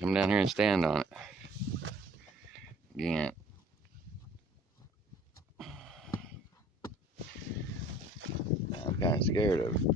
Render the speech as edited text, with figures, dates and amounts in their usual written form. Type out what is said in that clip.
Come down here and stand on it. Again. I'm kind of scared of it.